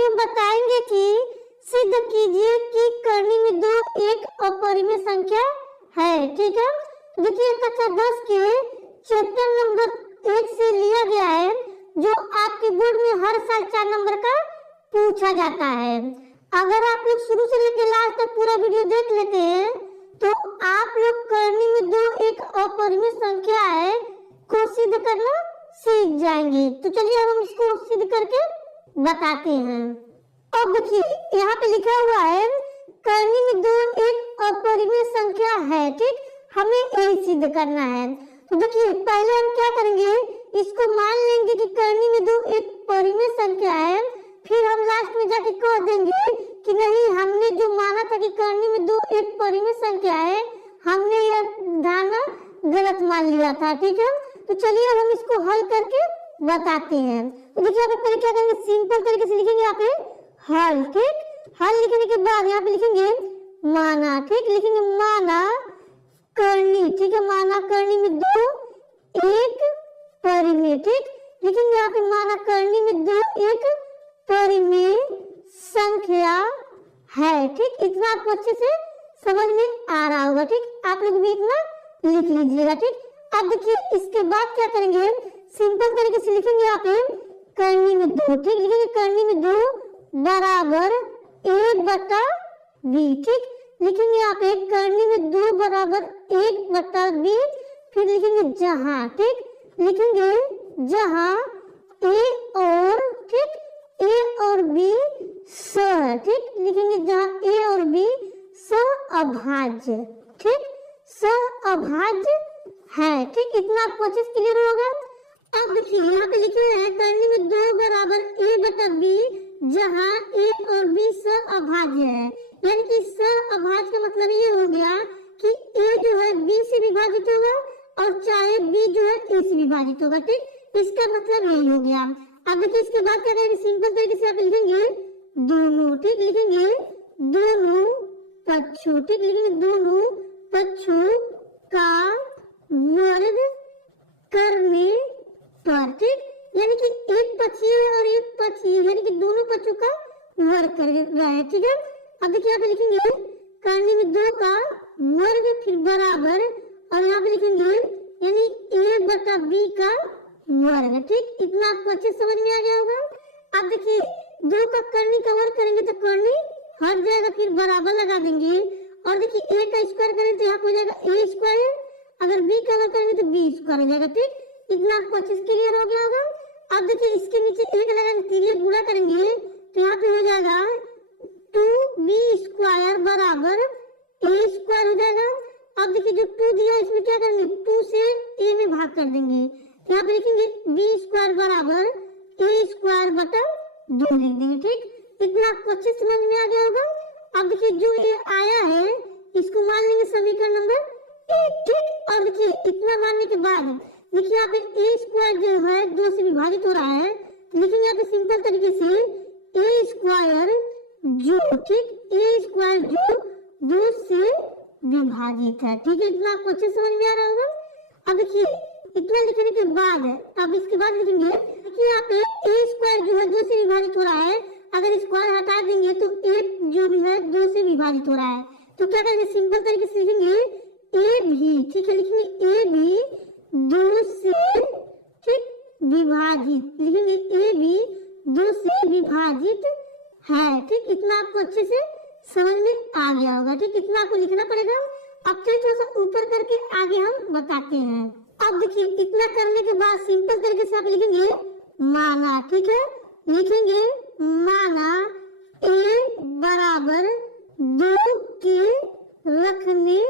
Video में बताएंगे कि सिद्ध कीजिए कि करनी में दो एक अपरिमेय संख्या है। ठीक है, देखिए कक्षा 10 के चैप्टर नंबर 1 से लिया गया है, जो आपके बोर्ड में हर साल 4 नंबर का पूछा जाता है। अगर आप लोग शुरू से लेकर लास्ट तक पूरा वीडियो देख लेते हैं तो आप लोग करनी में दो एक अपरिमेय संख्या है को सिद्ध करना सीख जाएंगे। तो चलिए हम इसको सिद्ध करके बताते हैं। अब देखिए यहाँ पे लिखा हुआ है करनी में दो एक अपरिमेय संख्या है। ठीक, हमें यही सिद्ध करना है। तो देखिए पहले हम क्या करेंगे, इसको मान लेंगे कि करनी में दो एक परिमेय संख्या है, फिर हम लास्ट में जाके कह देंगे कि नहीं, हमने जो माना था कि करनी में दो एक परिमेय संख्या है, हमने यह धारणा गलत मान लिया था। ठीक है, तो चलिए हम इसको हल करके बताते हैं। तो देखिए आप पहले क्या करेंगे, सिंपल तरीके से लिखेंगे यहाँ पे हल। ठीक, हल लिखने के बाद यहाँ पे लिखेंगे माना। ठीक, लिखेंगे माना करनी। ठीक है, माना करनी में दो एक परिमेय। ठीक, लिखेंगे यहाँ पे माना करनी में दो एक परिमेय संख्या है। ठीक, इतना आपको अच्छे से समझ में आ रहा होगा। ठीक, आप लोग भी इतना लिख लीजिएगा। ठीक, अब देखिए इसके बाद क्या करेंगे, सिंपल तरीके से लिखेंगे यहाँ पे करनी में दो। ठीक, लिखेंगे करनी में दो बराबर एक बटा बी। ठीक, लिखेंगे यहाँ पे करनी में दो बराबर एक बटा बी। फिर लिखेंगे जहां। ठीक, लिखेंगे जहां ए और ठीक ए और बी स। ठीक, लिखेंगे जहां ए और बी स अभाज्य। ठीक, स अभाज्य है। ठीक, इतना आपको अच्छे से क्लियर होगा। अब देखिए यहाँ पे लिखे हैं करनी में दो बराबर ए बटा बी जहाँ ए और बी स अभाज्य है। यानी कि स अभाज्य का मतलब ये हो गया कि ए जो है बी से विभाजित होगा और चाहे बी जो है ए से विभाजित होगा। ठीक, इसका मतलब यही हो गया। अब देखिए इसके बाद क्या करेंगे, सिंपल तरीके से आप लिखेंगे दोनों। ठीक, लिखेंगे दोनों पक्षों। ठीक, लिखेंगे दोनों पक्षों का वर्ग करने पर। ठीक, यानी कि एक पक्षीय और एक पक्षीय यानी कि दोनों पक्षों का वर्ग कर रहा है। ठीक है, अब देखिए यहाँ पे लिखेंगे करनी में दो का वर्ग फिर बराबर और यहाँ पे लिखेंगे यानी ए बटा बी का वर्ग। ठीक, इतना आपको अच्छे समझ में आ गया होगा। अब देखिए दो का करनी का वर्ग करेंगे तो करनी हट जाएगा, फिर बराबर लगा देंगे और देखिए ए का स्क्वायर करेंगे तो यहाँ हो जाएगा ए स्क्वायर, अगर बी का वर्ग करेंगे तो बी स्क्वायर हो जाएगा। ठीक, इतना आपको अच्छे से क्लियर हो गया होगा। अब देखिए इसके नीचे एक लगाएंगे, तिरिया गुणा करेंगे तो यहाँ पे हो जाएगा 2b स्क्वायर बराबर a स्क्वायर हो जाएगा। अब देखिए जो 2 दिया इसमें क्या करेंगे, 2 से a में भाग कर देंगे, यहाँ पे लिखेंगे b स्क्वायर बराबर a स्क्वायर बटा 2 लिख देंगे। ठीक, इतना आपको अच्छे समझ में आ गया होगा। अब देखिए जो ये आया है इसको मान लेंगे समीकरण नंबर 1। ठीक, और देखिए इतना मानने के बाद देखिए यहाँ पे ए स्क्वायर जो है 2 से विभाजित हो रहा है, तो लिखेंगे यहाँ पे सिंपल तरीके से ए स्क्वायर जो ठीक ए स्क्वायर जो 2 से विभाजित है। ठीक है, इतना आपको अच्छे समझ में आ रहा होगा। अब देखिए इतना लिखने के बाद अब इसके बाद लिखेंगे देखिए यहाँ पे ए स्क्वायर जो है 2 से विभाजित हो रहा है, अगर स्क्वायर हटा देंगे तो ए जो भी है 2 से विभाजित हो रहा है, तो क्या करेंगे सिंपल तरीके से लिखेंगे ए भी। ठीक है, लिखेंगे ए भी 2 से ठीक विभाजित, लिखेंगे ए भी 2 से विभाजित है। ठीक, इतना आपको अच्छे से समझ में आ गया होगा। ठीक, इतना आपको लिखना पड़ेगा। अब चलिए थोड़ा सा ऊपर करके आगे हम बताते हैं। अब देखिए इतना करने के बाद सिंपल तरीके से आप लिखेंगे माना। ठीक है, लिखेंगे माना ए बराबर 2 के रखने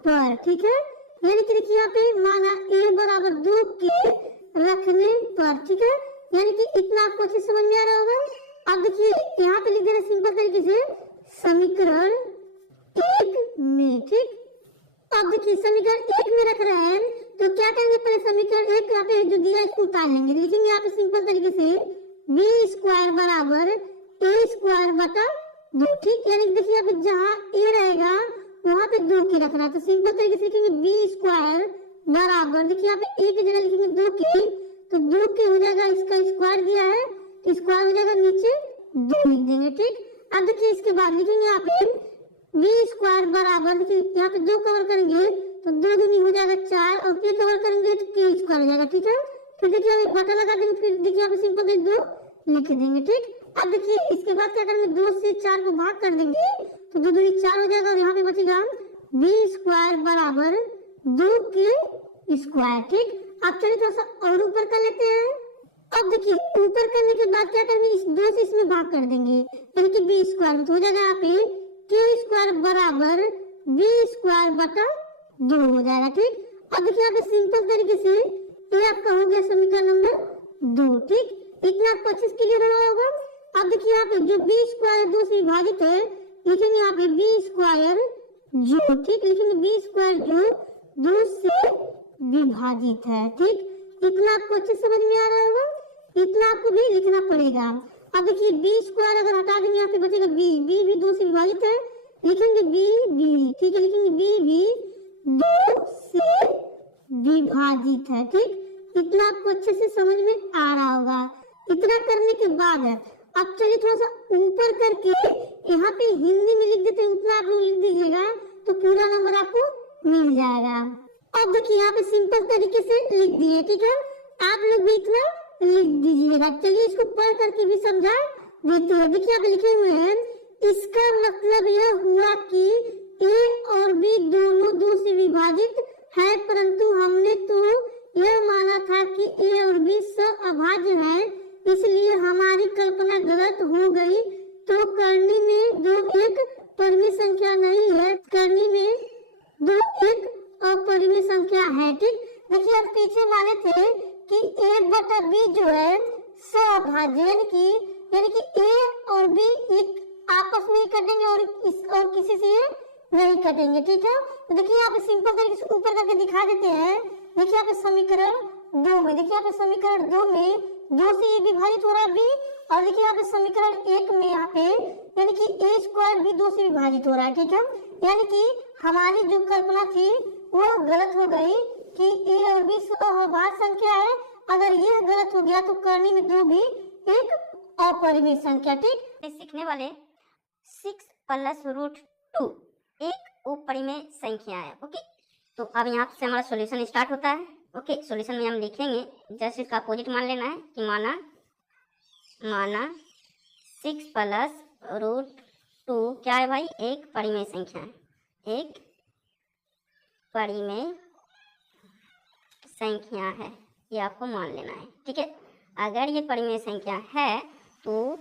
पर। ठीक है, यानी कि देखिए यहाँ पे माना ए बराबर 2 के रखने पर। ठीक है, यानी कि इतना आपको अच्छे समझ में आ रहा होगा। अब देखिए यहाँ पे लिख देना सिंपल तरीके से समीकरण 1 में। ठीक, अब देखिए समीकरण 1 में रख रहे हैं तो क्या करेंगे, पहले समीकरण 1 यहाँ पे जो दिया इसको उतार लेंगे। लिखेंगे यहाँ पे सिंपल तरीके से बी स्क्वायर बराबर ए स्क्वायर बटा 2। ठीक, यानी देखिए यहाँ पे जहाँ ए रहेगा वहाँ पे 2 के रखना है, तो सिंपल तरीके से लिखेंगे बी स्क्वायर बराबर देखिए यहाँ पे ए की जगह लिखेंगे 2 के, तो 2 के हो जाएगा, इसका स्क्वायर दिया है तो स्क्वायर हो जाएगा नीचे 2 लिख देंगे। ठीक, अब देखिए इसके बाद लिखेंगे यहाँ पे बी स्क्वायर बराबर, देखिए यहाँ पे 2 कवर करेंगे तो 2 दूनी हो जाएगा 4 और फिर कवर करेंगे तो k स्क्वायर हो जाएगा। ठीक है, फिर देखिए हम बटा लगा देंगे, फिर देखिए यहाँ पे सिंपल 2 लिख देंगे। ठीक, अब देखिए इसके बाद क्या करेंगे, 2 से 4 को भाग कर देंगे तो 2 दूनी 4 हो जाएगा और यहाँ पे बचेगा बी स्क्वायर बराबर 2k स्क्वायर। ठीक, अब चलिए थोड़ा सा और ऊपर कर लेते हैं। अब देखिए ऊपर करने के बाद क्या करेंगे, इस 2 से इसमें भाग कर देंगे यानी कि बी स्क्वायर तो हो जाएगा यहाँ पे k स्क्वायर बराबर बी स्क्वायर बटा 2 हो जाएगा। ठीक, अब देखिए यहाँ पे सिंपल तरीके से ये आपका हो गया समीकरण नंबर 2। ठीक, इतना आपको अच्छे से क्लियर होगा। अब देखिए यहाँ पे जो बी स्क्वायर 2 से विभाजित है, लिखेंगे यहाँ पे बी स्क्वायर जो, ठीक, लिखेंगे बी स्क्वायर जो 2 से विभाजित है। ठीक, इतना आपको अच्छे समझ में आ रहा होगा, इतना आपको भी लिखना पड़ेगा। अब देखिए बी स्क्वायर अगर हटा देंगे यहाँ पे बचेगा बी, बी भी 2 से विभाजित है, लिखेंगे बी बी। ठीक है, लिखेंगे बी भी 2 से विभाजित है। ठीक, इतना आपको अच्छे से समझ में आ रहा होगा। इतना करने के बाद अब चलिए थोड़ा सा ऊपर करके यहाँ पे हिंदी में लिख देते हैं, उतना आप लोग लिख दीजिएगा तो पूरा नंबर आपको मिल जाएगा। अब देखिए यहाँ पे सिंपल तरीके से लिख दिए। ठीक है, आप लोग भी इतना लिख दीजिएगा। चलिए इसको पढ़ करके भी समझा देते हैं। देखिए यहाँ पे लिखे हुए हैं, इसका मतलब यह हुआ कि ए और बी दोनों 2 से विभाजित है, परंतु हमने तो यह माना था कि ए और बी अभाज्य है, इसलिए हमारी कल्पना गलत हो गई। तो करनी में 2 एक परिमेय संख्या नहीं है, करनी में 2 एक अपरिमेय संख्या है। ठीक, देखिए हम पीछे माने थे कि a बटा b जो है सभाज्य, यानी कि a और b एक आपस में ही कटेंगे और किसी से नहीं कटेंगे। ठीक है, तो देखिए यहाँ पे सिंपल तरीके से ऊपर करके दिखा देते हैं। देखिए यहाँ पे समीकरण 2 में, देखिए यहाँ पे समीकरण 2 में 2 से ये विभाजित हो रहा है b, और देखिए यहाँ पे समीकरण 1 में यहाँ पे यानी कि a स्क्वायर भी 2 से विभाजित हो रहा है। ठीक है, यानी कि हमारी जो कल्पना थी वो गलत हो गई कि a और b अभाज्य संख्या है। अगर यह गलत हो गया तो करनी में 2 भी एक अपरिमेय संख्या। ठीक, सीखने वाले 6 प्लस रूट 2 एक उपरिमेय संख्या है। ओके, तो अब यहाँ से हमारा सॉल्यूशन स्टार्ट होता है। ओके, सॉल्यूशन में हम लिखेंगे, जस्ट इसका अपोजिट मान लेना है कि माना 6 प्लस रूट 2 क्या है भाई, एक परिमेय संख्या है, एक परिमेय संख्या है, ये आपको मान लेना है। ठीक है, अगर ये परिमेय संख्या है तो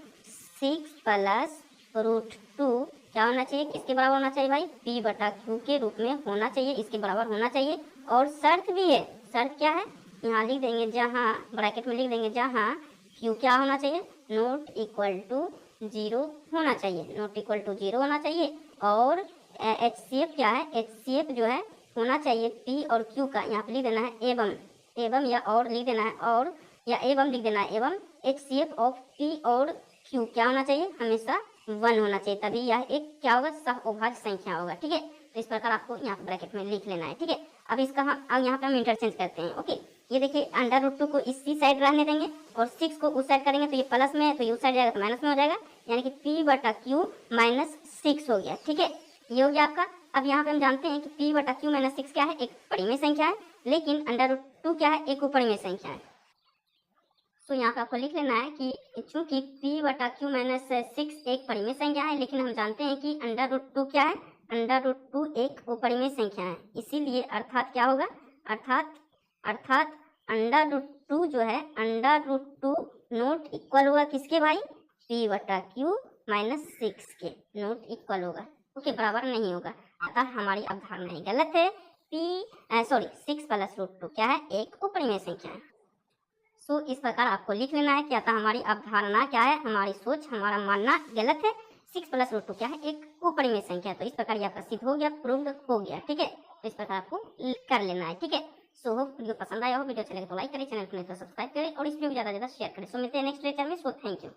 6 प्लस रूट 2 क्या होना चाहिए, किसके बराबर होना चाहिए भाई, p बटा q के रूप में होना चाहिए, इसके बराबर होना चाहिए। और शर्त भी है, शर्त क्या है, यहाँ लिख देंगे, जहाँ ब्रैकेट में लिख देंगे, जहाँ q क्या होना चाहिए, नॉट इक्वल टू 0 होना चाहिए, नॉट इक्वल टू 0 होना चाहिए। और HCF क्या है, HCF जो है होना चाहिए p और q का, यहाँ पे लिख देना है एवं या और लिख देना है, और या एवं लिख देना है, एवं HCF ऑफ p और q क्या होना चाहिए, हमेशा 1 होना चाहिए, तभी यह एक क्या होगा, सहअभाज्य संख्या होगा। ठीक है, तो इस प्रकार आपको यहाँ पे ब्रैकेट में लिख लेना है। ठीक है, अब इसका अब यहाँ पे हम इंटरचेंज करते हैं। ओके, ये देखिए अंडर रूट 2 को इसी साइड रहने देंगे और 6 को उस साइड करेंगे तो ये प्लस में है, तो ये उस साइड जाएगा तो माइनस में हो जाएगा, यानी कि p बटा q माइनस 6 हो गया। ठीक है, ये हो गया आपका। अब यहाँ पे हम जानते हैं कि p बटा q माइनस 6 क्या है, एक परिमेय संख्या है, लेकिन अंडर रूट 2 क्या है, एक उपरिमेय संख्या है। तो यहाँ पे आपको लिख लेना है कि चूंकि p बटा q माइनस 6 एक परिमेय संख्या है, लेकिन हम जानते हैं कि अंडर रूट 2 क्या है, अंडर रूट 2 एक उपरिमेय संख्या है, इसीलिए अर्थात क्या होगा, अर्थात अंडर रूट 2 जो है, अंडर रूट 2 नोट इक्वल होगा किसके भाई, p बटा q माइनस 6 के, नोट इक्वल होगा, ओके, बराबर नहीं होगा। अतः हमारी अवधारणा ही गलत है, 6 प्लस रूट 2 क्या है, एक उपरिमेय संख्या है। सो इस प्रकार आपको लिख लेना है कि अतः हमारी अवधारणा क्या है, हमारी सोच, हमारा मानना गलत है, 6 प्लस रूट 2 क्या है, एक उपरिमेय संख्या। तो इस प्रकार यह सिद्ध हो गया, प्रूव्ड हो गया। ठीक है, तो इस प्रकार आपको कर लेना है। ठीक है, सो होप वीडियो पसंद आया हो, वीडियो अच्छा लगे तो लाइक करें, चैनल को नहीं तो सब्सक्राइब करें और इस वीडियो को ज़्यादा से ज़्यादा शेयर करें। सो मिलते हैं नेक्स्ट लेक्चर में। So thank you.